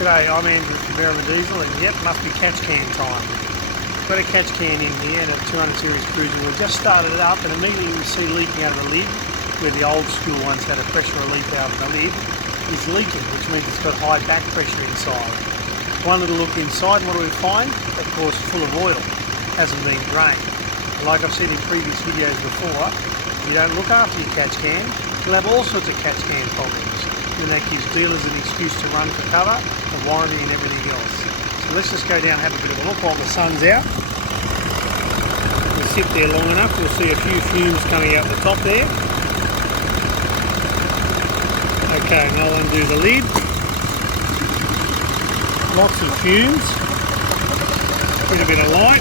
G'day, I'm Andrew from Berrima Diesel, and yep, must be catch can time. Got a catch can in here and a 200 series cruiser. We've just started it up and immediately we see leaking out of the lid, where the old school ones had a pressure relief valve in the lid, is leaking, which means it's got high back pressure inside. One little look inside, what do we find? Of course, full of oil, hasn't been drained. And like I've said in previous videos before, if you don't look after your catch can, you'll have all sorts of catch can problems. And that gives dealers an excuse to run for cover, the warranty and everything else. So let's just go down and have a bit of a look while the sun's out. We'll sit there long enough, we'll see a few fumes coming out the top there. Okay, and I'll undo the lid. Lots of fumes. Get a bit of light.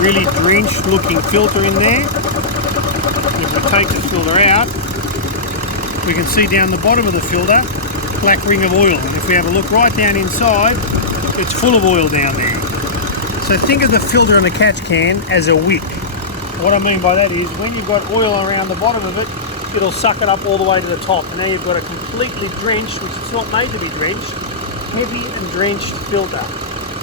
Really drenched looking filter in there. If we take the filter out, we can see down the bottom of the filter, black ring of oil. And if we have a look right down inside, it's full of oil down there. So think of the filter on the catch can as a wick. What I mean by that is when you've got oil around the bottom of it, it'll suck it up all the way to the top. And now you've got a completely drenched, which is not made to be drenched, heavy and drenched filter.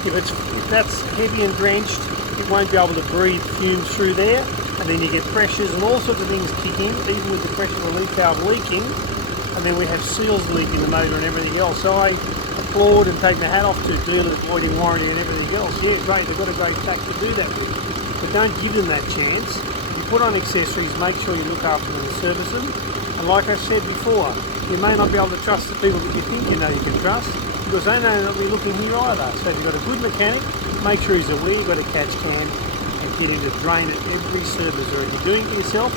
If that's heavy and drenched, it won't be able to breathe fumes through there. And then you get pressures and all sorts of things kick in, even with the pressure relief valve leaking, and then we have seals leaking the motor and everything else. So I applaud and take the hat off to dealers avoiding warranty and everything else. Yeah, great, they've got a great track to do that with. But don't give them that chance. You put on accessories, make sure you look after them and service them. And like I said before, you may not be able to trust the people that you think you know you can trust, because they may not be looking here either. So if you've got a good mechanic, make sure he's aware you've got a catch can, and get him to drain it every service, or if you're doing it yourself,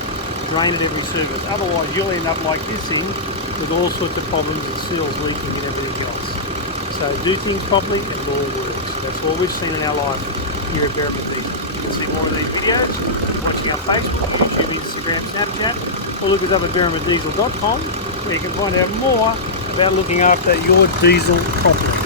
drain it every service. Otherwise you'll end up like this thing with all sorts of problems and seals leaking and everything else. So do things properly and it all works. That's what we've seen in our life here at Berrima Diesel. You can see more of these videos watching our Facebook, YouTube, Instagram, Snapchat, or look us up at berrimadiesel.com, where you can find out more about looking after your diesel properly.